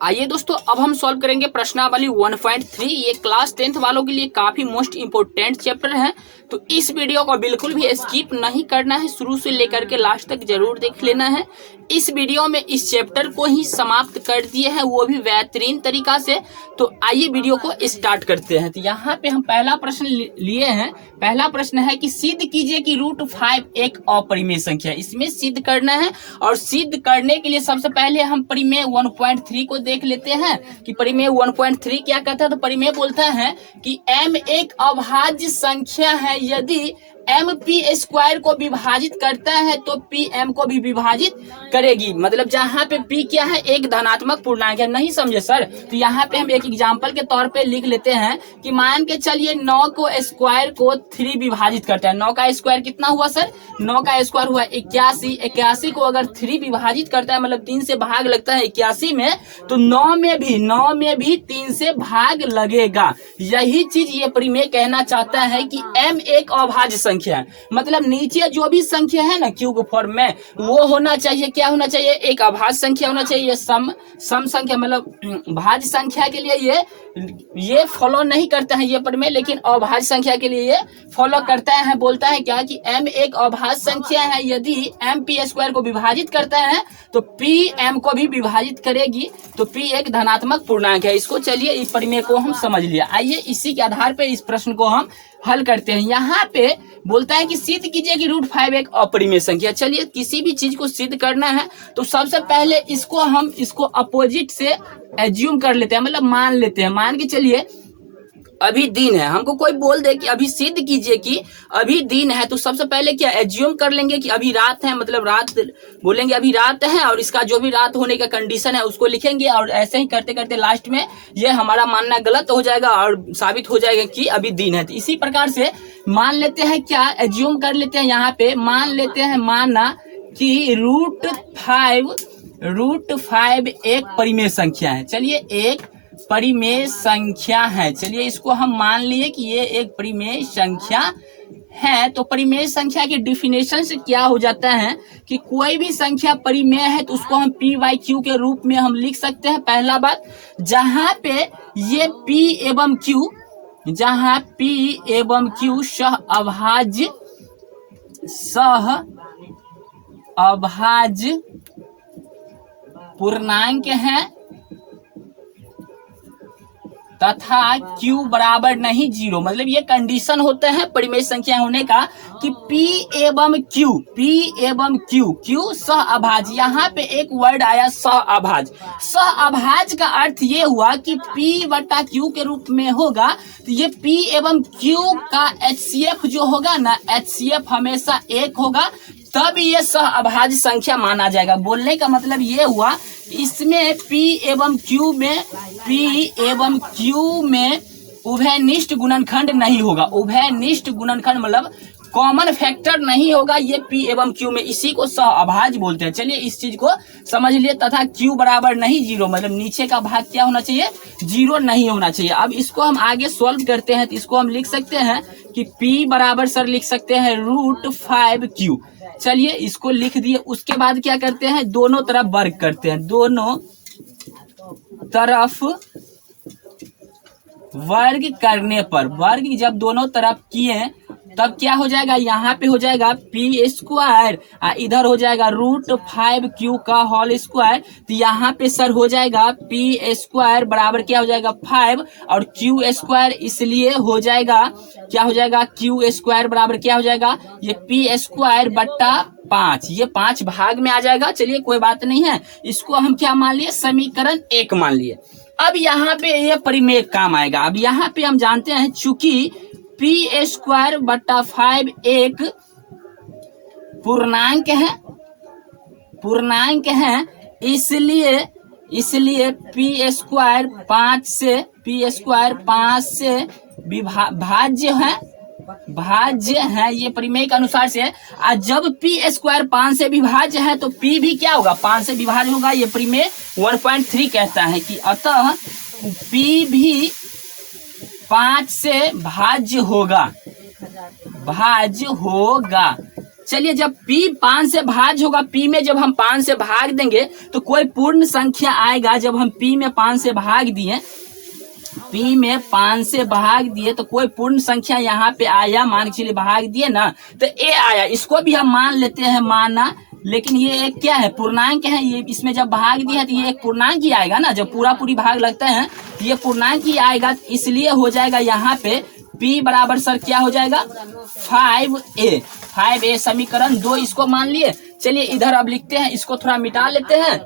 आइए दोस्तों, अब हम सॉल्व करेंगे प्रश्नावली 1.3। ये क्लास 10th वालों के लिए काफी मोस्ट इंपोर्टेंट चैप्टर है, तो इस वीडियो को बिल्कुल भी स्किप नहीं करना है, शुरू से लेकर के लास्ट तक जरूर देख लेना है। इस वीडियो में इस चैप्टर को ही समाप्त कर दिए हैं, वो भी बेहतरीन तरीका से। तो आइए वीडियो को स्टार्ट करते हैं। तो यहाँ पे हम पहला प्रश्न लिए हैं। पहला प्रश्न है कि सिद्ध कीजिए कि √5 एक अपरिमेय संख्या है। इसमें सिद्ध करना है, और सिद्ध करने के लिए सबसे पहले हम परिमेय 1.3 को देख लेते हैं कि परिमेय 1.3 क्या कहता है। तो परिमेय बोलता है कि m एक अभाज्य संख्या है, यदि m p² को विभाजित करता है तो p m को भी विभाजित करेगी। मतलब जहाँ पे p क्या है, एक धनात्मक पूर्णांक है। नहीं समझे सर? तो यहाँ पे हम एक एग्जांपल के तौर पे लिख लेते हैं कि मान के चलिए 9 को स्क्वायर को 3 विभाजित करता है। 9 का स्क्वायर कितना हुआ सर? 9 का स्क्वायर हुआ 81। 81 को अगर 3 विभाजित करता है, मतलब 3 से भाग लगता है 81 में, तो 9 में भी 3 से भाग लगेगा। यही चीज ये परिमेय कहना चाहता है कि m एक अभाज्य संख्या है। मतलब नीचे जो भी संख्या है ना क्यूब फॉर्म में, वो होना चाहिए, क्या होना चाहिए? एक अभाज्य संख्या होना चाहिए। सम संख्या मतलब भाज्य संख्या के लिए ये फॉलो नहीं करता है ये परिमेय, लेकिन अभाज्य संख्या के लिए ये फॉलो करता है। बोलता है क्या कि m एक अभाज्य संख्या है, यदि m p² को विभाजित करता है तो p m को भी विभाजित करेगी। तो p एक धनात्मक पूर्णांक है। इसको चलिए इस परिमेय को हम समझ लिया। आइए इसी के आधार पर इस प्रश्न को हम हल करते हैं। यहाँ पे बोलता है कि सिद्ध कीजिए कि √5 एक अपरिमेय संख्या। चलिए किसी भी चीज को सिद्ध करना है तो सबसे पहले इसको अपोजिट से एज्यूम कर लेते हैं, मतलब मान लेते हैं। मान के चलिए अभी दिन है, हमको कोई बोल दे कि अभी सिद्ध कीजिए कि अभी दिन है, तो सबसे पहले क्या एज्यूम कर लेंगे कि अभी रात है, मतलब रात बोलेंगे अभी रात है, और इसका जो भी रात होने का कंडीशन है उसको लिखेंगे। और ऐसे ही करते करते लास्ट में ये हमारा मानना गलत हो जाएगा और साबित हो जाएगा कि अभी दिन है। तो इसी प्रकार से मान लेते हैं, क्या एज्यूम कर लेते हैं, यहाँ पे मान लेते हैं माना कि √5 एक परिमेय संख्या है। चलिए एक परिमेय संख्या है। चलिए इसको हम मान लिए कि ये एक परिमेय संख्या है। तो परिमेय संख्या की डिफिनेशन से क्या हो जाता है कि कोई भी संख्या परिमेय है तो उसको हम p/q के रूप में हम लिख सकते हैं। पहला बात, जहां पे ये p एवं q, जहां p एवं q सह अभाज्य पूर्णांक है तथा q बराबर नहीं 0, मतलब ये कंडीशन होते हैं परिमेय संख्या होने का कि p एवं q सह अभाज्य। यहाँ पे एक वर्ड आया सह अभाज्य। सह अभाज्य का अर्थ ये हुआ कि p/q के रूप में होगा। तो ये p एवं q का HCF जो होगा ना, HCF हमेशा 1 होगा, तब ये सह अभाज्य संख्या माना जाएगा। बोलने का मतलब ये हुआ इसमें p एवं q में उभयनिष्ठ गुणनखंड नहीं होगा। उभयनिष्ठ गुणनखंड मतलब कॉमन फैक्टर नहीं होगा ये p एवं q में, इसी को सह अभाज्य बोलते हैं। चलिए इस चीज को समझ लिए। तथा q बराबर नहीं 0, मतलब नीचे का भाग क्या होना चाहिए? 0 नहीं होना चाहिए। अब इसको हम आगे सॉल्व करते हैं, तो इसको हम लिख सकते हैं कि p बराबर सर लिख सकते हैं √5q। चलिए इसको लिख दिए। उसके बाद क्या करते हैं? दोनों तरफ वर्ग करते हैं। दोनों तरफ वर्ग करने पर, वर्ग जब दोनों तरफ किए तब क्या हो जाएगा? यहाँ पे हो जाएगा p², इधर हो जाएगा √5q का होल स्क्वायर। तो यहाँ पे सर हो जाएगा p² बराबर क्या हो जाएगा? 5, और q², इसलिए हो जाएगा क्या हो जाएगा? q² बराबर क्या हो जाएगा? ये p² बट्टा 5, ये 5 भाग में आ जाएगा। चलिए कोई बात नहीं है, इसको हम क्या मान लिए? समीकरण 1 मान लिए। अब यहाँ पे ये परिमेय काम आएगा। अब यहाँ पे हम जानते हैं चूंकि p² बट्टा 5 एक पूर्णांक है, इसलिए p² 5 से भाज्य है ये परिमेय के अनुसार से। जब p² 5 से विभाज्य है तो p भी क्या होगा? 5 से विभाज्य होगा। ये परिमेय 1.3 कहता है कि अतः p भी 5 से भाज्य होगा। चलिए जब p 5 से भाज्य होगा, p में जब हम 5 से भाग देंगे तो कोई पूर्ण संख्या आएगा। जब हम p में 5 से भाग दिए, p में 5 से भाग दिए तो कोई पूर्ण संख्या यहाँ पे आया, मान के चलिए भाग दिए ना, तो a आया। इसको भी हम मान लेते हैं, माना, लेकिन ये एक क्या है, पूर्णांक है। ये इसमें जब भाग दिया तो ये एक पूर्णांक ही आएगा ना, जब पूरा पूरी भाग लगता है तो ये पूर्णांक ही आएगा। इसलिए हो जाएगा यहाँ पे p बराबर सर क्या हो जाएगा, 5a समीकरण 2 इसको मान लिए। चलिए इधर अब लिखते हैं, इसको थोड़ा मिटा लेते हैं।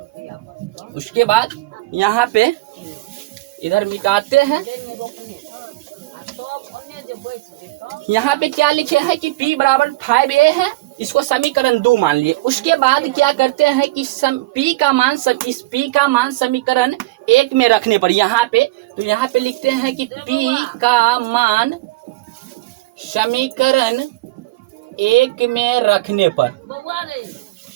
उसके बाद यहाँ पे इधर मिटाते हैं। यहाँ पे क्या लिखे हैं कि p बराबर 5a है, इसको समीकरण 2 मान लिए। उसके बाद क्या करते हैं कि p का मान, इस p का मान समीकरण 1 में रखने पर, यहाँ पे तो यहाँ पे लिखते हैं कि p का मान समीकरण 1 में रखने पर,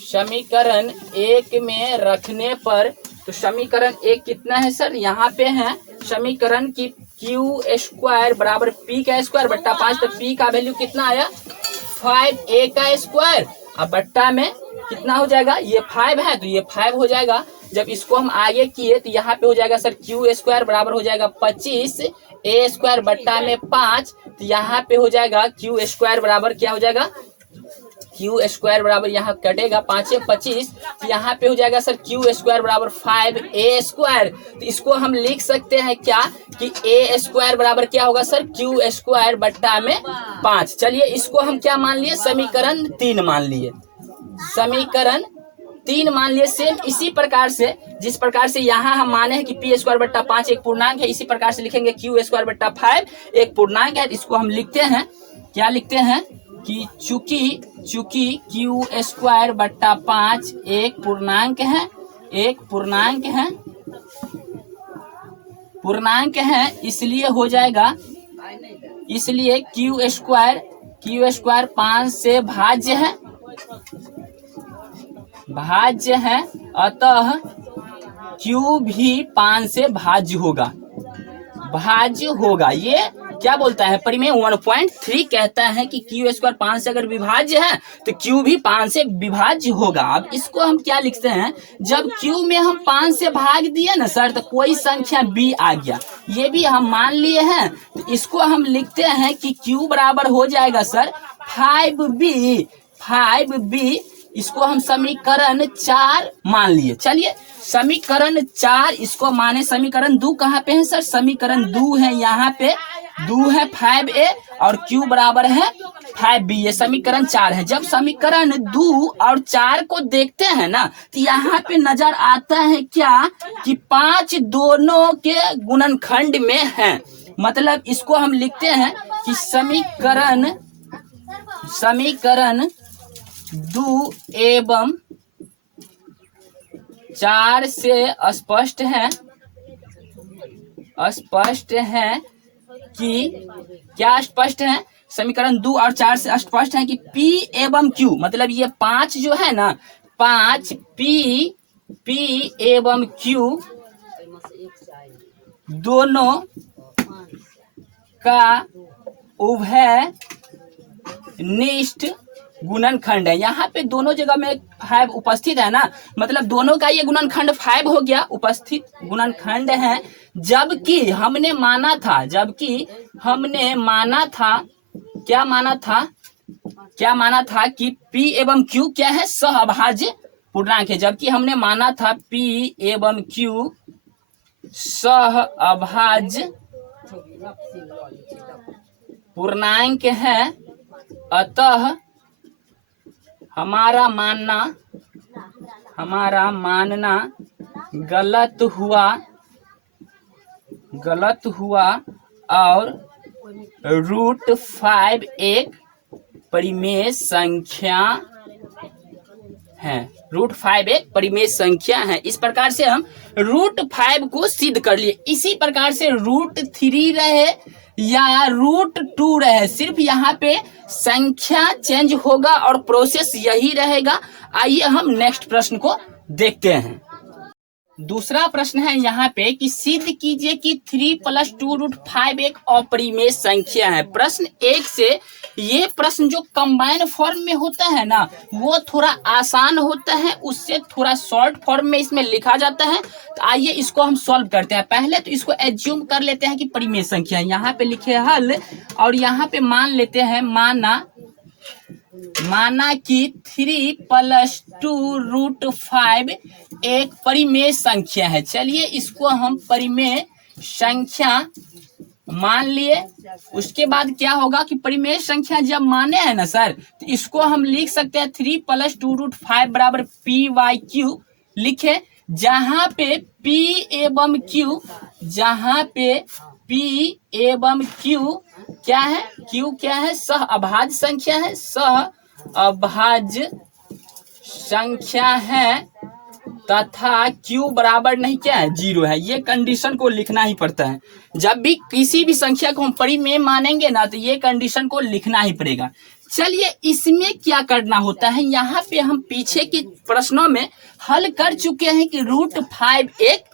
समीकरण 1 में रखने पर, तो समीकरण 1 कितना है सर, यहाँ पे है समीकरण की q² बराबर p का स्क्वायर बट्टा 5, तो p का वैल्यू कितना आया, 5a का स्क्वायर, अब बट्टा में कितना हो जाएगा, ये 5 है तो ये 5 हो जाएगा। जब इसको हम आगे किए तो यहाँ पे हो जाएगा सर q² बराबर हो जाएगा 25, a² बट्टा में 5, तो यहाँ पे हो जाएगा q² बराबर क्या हो जाएगा, q² बराबर यहाँ कटेगा 5 25, तो यहाँ पे हो जाएगा सर q² बराबर 5a²। तो इसको हम लिख सकते हैं क्या कि a² बराबर क्या होगा सर, q² बट्टा में 5। चलिए इसको हम क्या मान लिए, समीकरण 3 मान लिए, समीकरण 3 मान लिए। सेम इसी प्रकार से, जिस प्रकार से यहाँ हम माने हैं कि p² बट्टा 5 एक पूर्णांक है, इसी प्रकार से लिखेंगे q² बट्टा 5 एक पूर्णांक है। इसको हम लिखते हैं, क्या लिखते हैं कि चूंकि q² बट्टा 5 एक पूर्णांक है, एक पूर्णांक है, इसलिए हो जाएगा, इसलिए q² 5 से भाज्य है, अतः q भी 5 से भाज्य होगा। ये क्या बोलता है, परिमेय 1.3 कहता है कि q² 5 से अगर विभाज्य है तो q भी 5 से विभाज्य होगा। अब इसको हम क्या लिखते हैं, जब q में हम 5 से भाग दिए ना सर, तो कोई संख्या b आ गया, ये भी हम मान लिए हैं। तो इसको हम लिखते हैं कि q बराबर हो जाएगा सर 5b। इसको हम समीकरण 4 मान लिए। चलिए समीकरण 4 इसको माने, समीकरण 2 कहाँ पे है सर, समीकरण 2 है यहाँ पे, 2 है 5a और q बराबर है 5b, ये समीकरण 4 है। जब समीकरण 2 और 4 को देखते हैं ना, तो यहाँ पे नजर आता है क्या कि 5 दोनों के गुणनखंड में है। मतलब इसको हम लिखते हैं कि समीकरण 2 एवं 4 से स्पष्ट है कि क्या स्पष्ट है, समीकरण 2 और 4 से स्पष्ट है कि p एवं q, मतलब ये 5 जो है ना, 5 p एवं q दोनों का उभय निष्ठ गुणनखंड है। यहाँ पे दोनों जगह में 5 उपस्थित है ना, मतलब दोनों का ये गुणनखंड 5 हो गया, उपस्थित गुणनखंड है। जबकि हमने माना था क्या माना था कि p एवं q क्या है, सहअभाज्य पूर्णांक है। जबकि हमने माना था p एवं q सहअभाज्य पूर्णांक है, अतः हमारा मानना गलत हुआ और √5 एक परिमेय संख्या है। √5 एक परिमेय संख्या है। इस प्रकार से हम √5 को सिद्ध कर लिए। इसी प्रकार से √3 रहे या √2 रहे, सिर्फ यहाँ पे संख्या चेंज होगा और प्रोसेस यही रहेगा। आइए हम नेक्स्ट प्रश्न को देखते हैं। दूसरा प्रश्न है यहाँ पे कि सिद्ध कीजिए कि 3 + 2√5 एक अपरिमेय संख्या है। प्रश्न 1 से ये प्रश्न जो कंबाइन फॉर्म में होता है ना, वो थोड़ा आसान होता है, उससे थोड़ा शॉर्ट फॉर्म में इसमें लिखा जाता है। तो आइए इसको हम सॉल्व करते हैं। पहले तो इसको एज्यूम कर लेते हैं कि परिमेय संख्या है। यहाँ पे लिखे हल, और यहाँ पे मान लेते हैं, माना कि 3 + 2√5 एक परिमेय संख्या है। चलिए इसको हम परिमेय संख्या मान लिए। उसके बाद क्या होगा कि परिमेय संख्या जब माने हैं ना सर, तो इसको हम लिख सकते हैं 3 + 2√5 बराबर p/q लिखे, जहां पे p एवं q, जहां पे p एवं q क्या है, q क्या है, सह अभाज्य संख्या है, सह अभाज्य संख्या है, तथा q बराबर नहीं क्या है, 0 है। ये कंडीशन को लिखना ही पड़ता है। जब भी किसी भी संख्या को हम परिमेय मानेंगे ना, तो ये कंडीशन को लिखना ही पड़ेगा। चलिए इसमें क्या करना होता है, यहाँ पे हम पीछे के प्रश्नों में हल कर चुके हैं कि √5 एक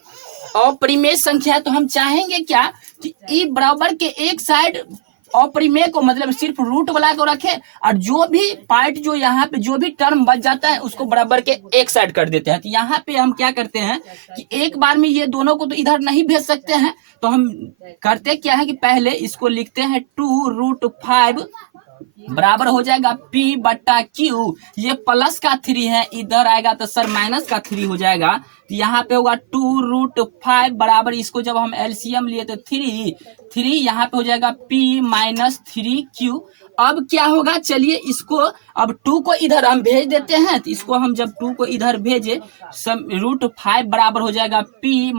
अपरिमेय संख्या है। तो हम चाहेंगे क्या कि ई बराबर के एक साइड अपरिमेय को, मतलब सिर्फ रूट वाला को रखे, और जो भी पार्ट जो यहाँ पे जो भी टर्म बच जाता है उसको बराबर के एक साइड कर देते हैं। तो यहाँ पे हम क्या करते हैं कि एक बार में ये दोनों को तो इधर नहीं भेज सकते हैं, तो हम करते क्या है कि पहले इसको लिखते हैं 2√5 बराबर हो जाएगा p/q। ये प्लस का 3 है, इधर आएगा तो सर माइनस का 3 हो जाएगा। तो यहाँ पे होगा 2√5 बराबर, इसको जब हम एलसीएम लिए तो 3 यहाँ पे हो जाएगा p - 3q। अब क्या होगा, चलिए इसको अब 2 को इधर हम भेज देते हैं। तो इसको हम जब 2 को इधर भेजे, √5 बराबर हो जाएगा p -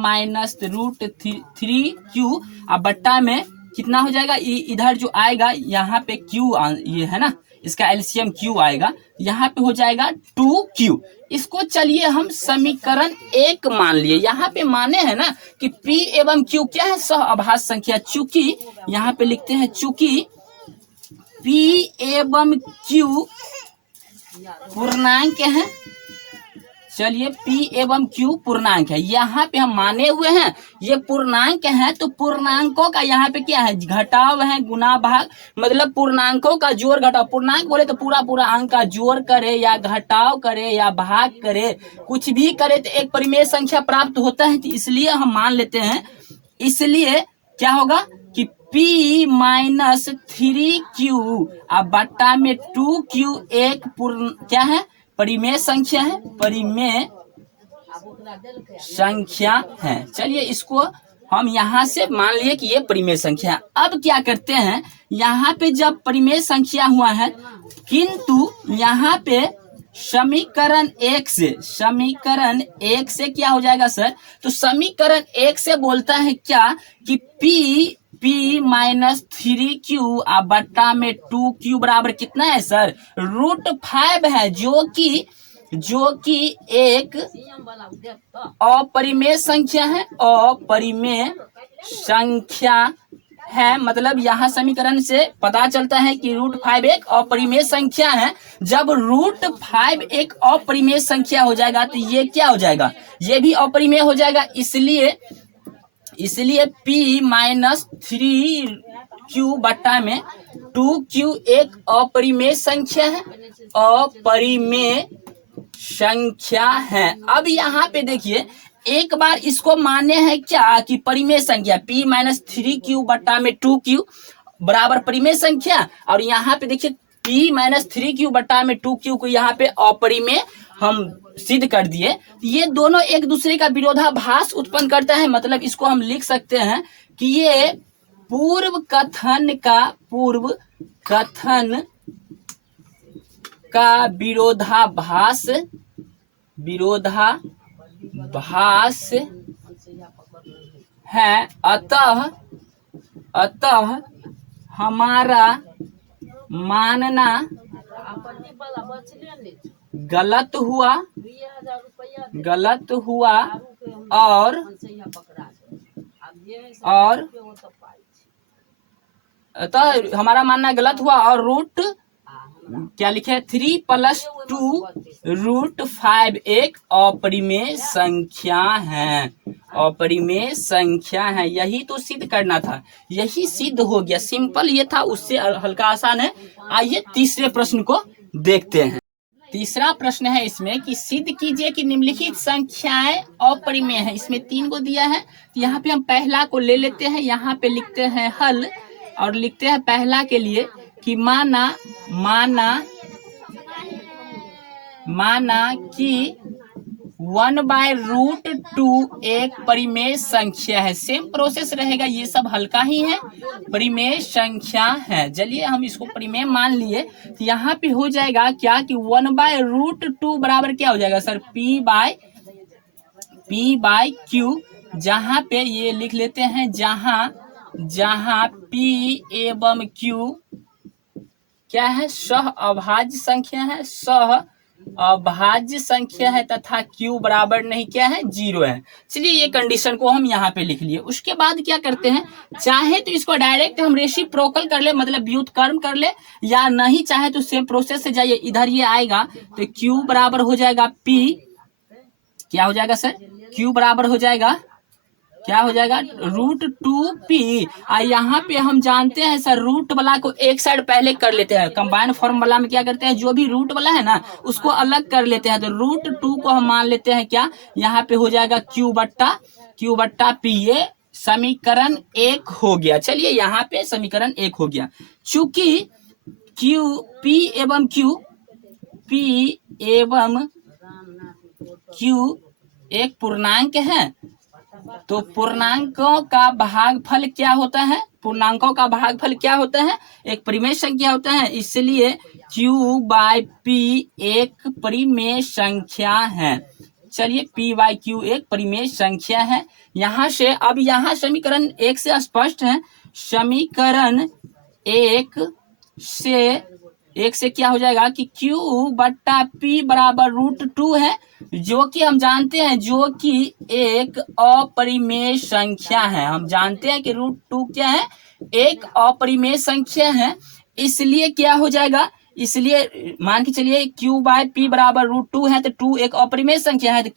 3q, अब बट्टा में कितना हो जाएगा, इधर जो आएगा यहाँ पे q, ये है ना, इसका एलसीएम q आएगा, यहाँ पे हो जाएगा 2q। इसको चलिए हम समीकरण 1 मान लिए। यहाँ पे माने हैं ना कि p एवं q क्या है, सह अभाज्य संख्या। चूंकि यहाँ पे लिखते हैं चूंकि p एवं q पूर्णांक है, चलिए p एवं q पूर्णांक है। यहाँ पे हम माने हुए हैं ये पूर्णांक है, तो पूर्णांकों का यहाँ पे क्या है, घटाव है, गुना भाग, मतलब पूर्णांकों का जोड़ घटाव। पूर्णांक बोले तो पूरा पूरा अंक का जोड़ करे या घटाव करे या भाग करे, कुछ भी करे तो एक परिमेय संख्या प्राप्त होता है। तो इसलिए हम मान लेते हैं, इसलिए क्या होगा कि p - 3q अब बट्टा में 2q एक पूर्ण क्या है, परिमेय संख्या है, परिमेय संख्या है। चलिए इसको हम यहाँ से मान लिए कि ये परिमेय संख्या है। अब क्या करते हैं, यहाँ पे जब परिमेय संख्या हुआ है, किंतु यहाँ पे समीकरण 1 से क्या हो जाएगा सर, तो समीकरण 1 से बोलता है क्या कि p - 3q अब बट्टा में 2q बराबर कितना है सर, √5 है, जो कि एक अपरिमेय संख्या है, अपरिमेय संख्या है। मतलब यहाँ समीकरण से पता चलता है कि √5 एक अपरिमेय संख्या है। जब √5 एक अपरिमेय संख्या हो जाएगा तो ये क्या हो जाएगा, ये भी अपरिमेय हो जाएगा। इसलिए p - 3q बट्टा में 2q एक अपरिमेय संख्या है, अपरिमेय संख्या है। अब यहाँ पे देखिए, एक बार इसको माने हैं क्या कि परिमेय संख्या p - 3q बट्टा में 2q बराबर परिमेय संख्या, और यहाँ पे देखिए p - 3q बट्टा में 2q को यहाँ पे अपरिमेय हम सिद्ध कर दिए। ये दोनों एक दूसरे का विरोधाभास उत्पन्न करता है। मतलब इसको हम लिख सकते हैं कि ये पूर्व कथन का विरोधाभास है। अतः हमारा मानना गलत हुआ और अतः हमारा मानना गलत हुआ और क्या लिखे है 3+2√5 एक अपरिमेय संख्या है, अपरिमेय संख्या है। यही तो सिद्ध करना था, यही सिद्ध हो गया। सिंपल ये था, उससे हल्का आसान है। आइए तीसरे प्रश्न को देखते हैं। तीसरा प्रश्न है इसमें कि सिद्ध कीजिए कि निम्नलिखित संख्याएं अपरिमेय है। इसमें 3 को दिया है, तो यहाँ पे हम पहला को ले लेते हैं, यहाँ पे लिखते हैं हल और लिखते हैं पहला के लिए कि माना कि 1/√2 एक परिमेय संख्या है। सेम प्रोसेस रहेगा, ये सब हल्का ही है, परिमेय संख्या है। चलिए हम इसको परिमेय मान लिए, तो यहाँ पे हो जाएगा क्या कि 1/√2 बराबर क्या हो जाएगा सर, p/q। जहाँ पे ये लिख लेते हैं, जहाँ p एवं q क्या है, सह अभाज्य संख्या है, सह अभाज्य संख्या है, तथा q बराबर नहीं क्या है, 0 है। चलिए ये कंडीशन को हम यहाँ पे लिख लिए। उसके बाद क्या करते हैं, चाहे तो इसको डायरेक्ट हम रेसिप्रोकल कर ले, मतलब व्युत्क्रम कर ले, या नहीं चाहे तो सेम प्रोसेस से जाइए, इधर ये आएगा तो q बराबर हो जाएगा p, क्या हो जाएगा सर, q बराबर हो जाएगा, क्या हो जाएगा, √2p। यहाँ पे हम जानते हैं सर, रूट वाला को एक साइड पहले कर लेते हैं। कंबाइन फॉर्म वाला में क्या करते हैं, जो भी रूट वाला है ना उसको अलग कर लेते हैं। तो √2 को हम मान लेते हैं क्या, यहाँ पे हो जाएगा q बट्टा p। ये समीकरण 1 हो गया। चलिए यहाँ पे समीकरण 1 हो गया। चूंकि p एवं q एक पूर्णांक है, तो पूर्णांकों का भागफल क्या होता है, पूर्णांकों का भागफल क्या होता है, एक परिमेय संख्या होता है। इसलिए q/p एक परिमेय संख्या है। चलिए p/q एक परिमेय संख्या है। यहाँ से अब यहाँ समीकरण 1 से स्पष्ट है, समीकरण 1 से क्या हो जाएगा कि q/p बराबर √2 है, जो कि हम जानते हैं, जो कि एक अपरिमेय संख्या है। हम जानते हैं कि √2 क्या है, एक अपरिमेय संख्या है। इसलिए क्या हो जाएगा, इसलिए मान के चलिए q/p बराबर √2 है, तो 2 एक अपरिमेय संख्या है, तो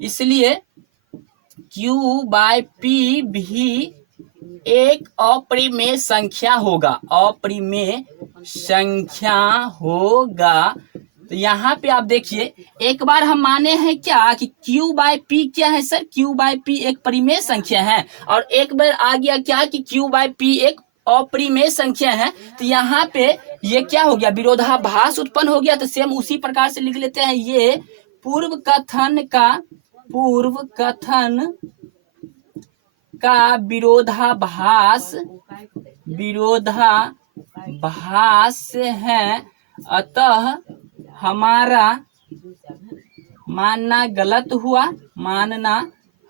इसलिए q/p भी एक अपरिमेय संख्या होगा, अपरिमेय संख्या होगा। तो यहाँ पे आप देखिए, एक बार हम माने हैं क्या कि q/p क्या है सर, q/p एक परिमेय संख्या है, और एक बार आ गया क्या कि q/p एक अपरिमेय संख्या है। तो यहाँ पे ये क्या हो गया, विरोधाभास उत्पन्न हो गया। तो सेम उसी प्रकार से लिख लेते हैं, ये पूर्व कथन का विरोधाभास है। अतः हमारा मानना गलत हुआ,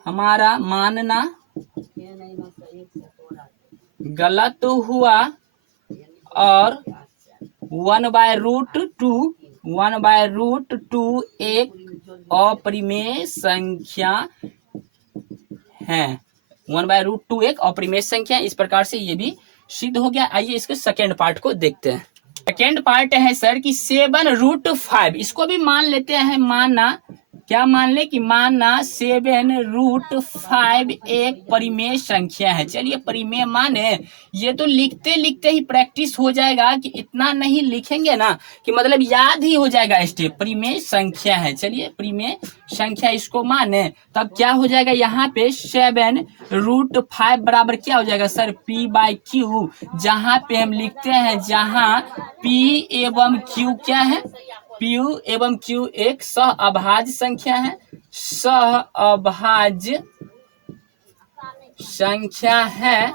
हमारा मानना गलत हुआ, और 1/√2 एक अपरिमेय संख्या है। 1/√2 एक अपरिमेय संख्या, इस प्रकार से ये भी सिद्ध हो गया। आइए इसके सेकेंड पार्ट को देखते हैं। सेकेंड पार्ट है सर कि 7√5, इसको भी मान लेते हैं, क्या मान ले कि 7√5 एक परिमेय संख्या है। चलिए परिमेय माने, ये तो लिखते लिखते ही प्रैक्टिस हो जाएगा, कि इतना नहीं लिखेंगे ना कि मतलब याद ही हो जाएगा स्टेप। परिमेय संख्या है, चलिए परिमेय संख्या इसको माने, तब क्या हो जाएगा, यहाँ पे 7√5 बराबर क्या हो जाएगा सर, p/q। जहाँ पे हम लिखते हैं, जहाँ p एवं q क्या है, p एवं q एक सह अभाज्य संख्या है, सह अभाज्य संख्या है,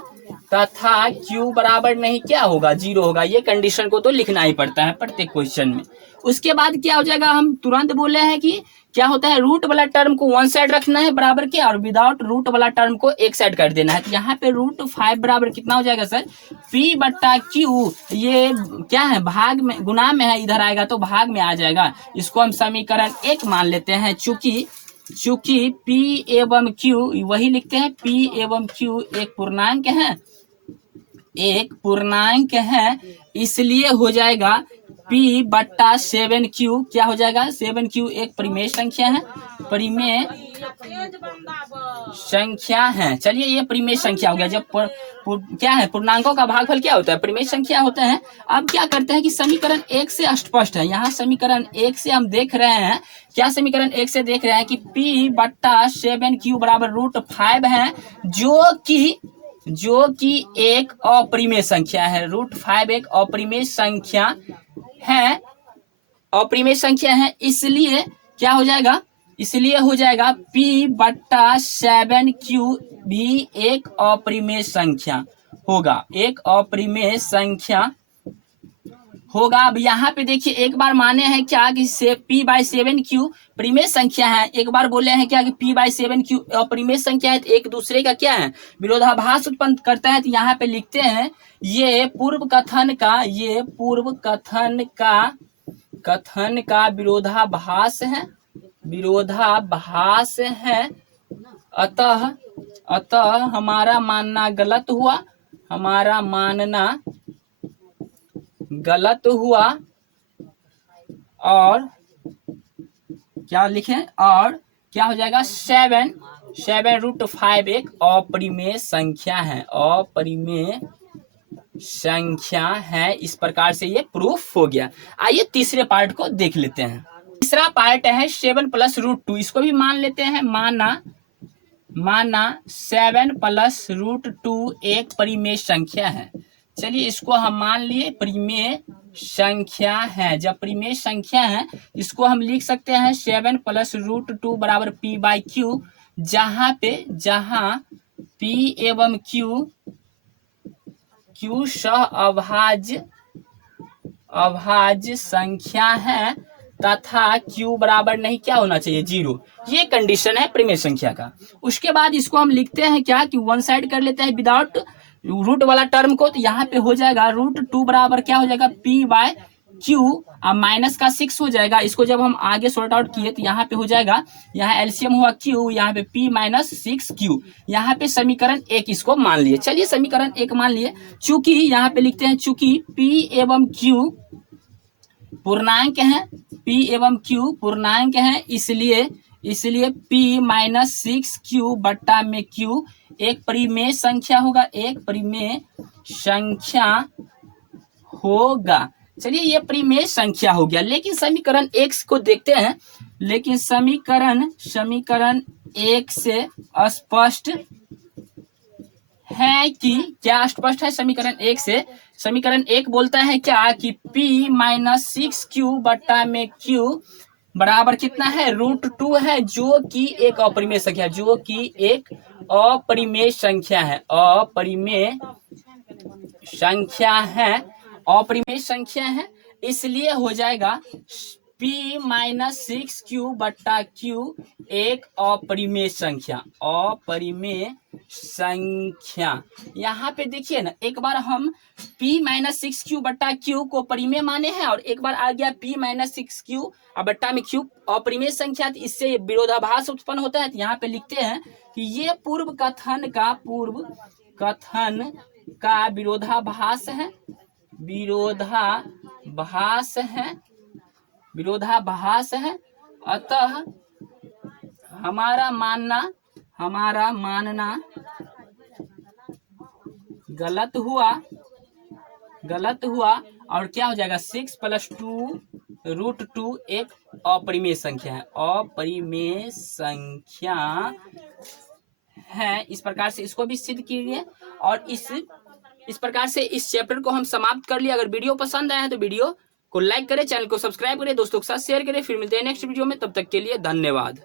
तथा q बराबर नहीं क्या होगा, 0 होगा। ये कंडीशन को तो लिखना ही पड़ता है प्रत्येक क्वेश्चन में। उसके बाद क्या हो जाएगा, हम तुरंत बोले हैं कि क्या होता है, रूट वाला टर्म को वन साइड रखना है बराबर के, और विदाउट रूट वाला टर्म को एक साइड कर देना है। तो यहाँ पे √5 बराबर कितना हो जाएगा सर, p/q। ये क्या है, भाग में, गुना में है, इधर आएगा तो भाग में आ जाएगा। इसको हम समीकरण 1 मान लेते हैं। चूंकि p एवं q, वही लिखते हैं, p एवं q एक पूर्णांक है, इसलिए हो जाएगा P बट्टा 7Q क्या हो जाएगा, 7Q एक परिमेय संख्या है, परिमेय संख्या है। चलिए ये परिमेय संख्या हो गया। जब क्या है, पूर्णांकों का भागफल क्या होता है, परिमेय संख्या होता है। अब क्या करते हैं कि समीकरण 1 से स्पष्ट है। यहाँ समीकरण 1 से हम देख रहे हैं, क्या समीकरण 1 से देख रहे हैं कि P बट्टा 7Q बराबर √5 है, जो कि एक अपरिमेय संख्या है। √5 एक अपरिमेय संख्या है, अपरिमेय संख्या है, इसलिए क्या हो जाएगा, इसलिए हो जाएगा P बट्टा 7Q भी एक अपरिमेय संख्या होगा, एक अपरिमेय संख्या होगा। अब यहाँ पे देखिए एक बार माने हैं क्या कि P/7Q परिमेय संख्या है, एक बार बोले हैं क्या कि P/7Q अपरिमेय संख्या है, तो एक दूसरे का क्या है, विरोधाभास उत्पन्न करता है। तो यहाँ पे लिखते हैं ये पूर्व कथन का विरोधाभास है, विरोधाभास है। अतः हमारा मानना गलत हुआ, हमारा मानना गलत हुआ। और क्या लिखें, और क्या हो जाएगा, 7 √5 एक अपरिमेय संख्या है, अपरिमेय संख्या है। इस प्रकार से ये प्रूफ हो गया। आइए तीसरे पार्ट को देख लेते हैं। तीसरा पार्ट है 7 + √2। इसको भी मान लेते हैं, माना 7 + √2 एक परिमेय संख्या है। चलिए इसको हम मान लिए परिमेय संख्या है। जब परिमेय संख्या है इसको हम लिख सकते हैं 7 + √2 बराबर P/Q, जहां P एवं Q सह अभाज्य संख्या है तथा Q बराबर नहीं क्या होना चाहिए, 0। ये कंडीशन है परिमेय संख्या का। उसके बाद इसको हम लिखते हैं क्या कि वन साइड कर लेते हैं विदाउट रूट वाला टर्म को। तो यहाँ पे हो जाएगा √2 बराबर क्या हो जाएगा, P/Q, अब माइनस का 6 हो जाएगा। इसको जब हम आगे सॉर्ट आउट किए तो यहाँ पे हो जाएगा, यहाँ एलसीएम हुआ Q, यहाँ पे P - 6Q। यहाँ पे समीकरण 1 इसको मान लिए। चलिए समीकरण 1 मान लिए। चूंकि यहाँ पे लिखते हैं चूंकि P एवं Q पूर्णांक है, P एवं Q पूर्णांक है, इसलिए P - 6Q बट्टा में Q एक परिमेय संख्या होगा, एक परिमेय संख्या होगा। चलिए ये परिमेय संख्या हो गया। लेकिन समीकरण 1 को देखते हैं। लेकिन समीकरण 1 से स्पष्ट है कि क्या स्पष्ट है समीकरण 1 से, समीकरण 1 बोलता है क्या कि P - 6Q बट्टा में Q बराबर कितना है, √2 है, जो कि एक अपरिमेय संख्या है, जो कि एक अपरिमेय संख्या है, अपरिमेय संख्या है, अपरिमेय संख्या है। इसलिए हो जाएगा P - 6Q बट्टा Q एक अपरिमेय संख्या, अपरिमेय संख्या। यहाँ पे देखिए ना, एक बार हम P - 6Q बट्टा Q को परिमेय माने हैं और एक बार आ गया P - 6Q और बट्टा में Q अपरिमेय संख्या, तो इससे विरोधाभास उत्पन्न होता है। तो यहाँ पे लिखते हैं कि ये पूर्व कथन का विरोधाभास है, विरोधाभास है। अतः हमारा मानना गलत हुआ। और क्या हो जाएगा, 6 + 2 √2 एक अपरिमेय संख्या है, अपरिमेय संख्या है। इस प्रकार से इसको भी सिद्ध कीजिए। और इस प्रकार से इस चैप्टर को हम समाप्त कर लिए। अगर वीडियो पसंद आया है तो वीडियो को लाइक करें, चैनल को सब्सक्राइब करें, दोस्तों के साथ शेयर करें। फिर मिलते हैं नेक्स्ट वीडियो में, तब तक के लिए धन्यवाद।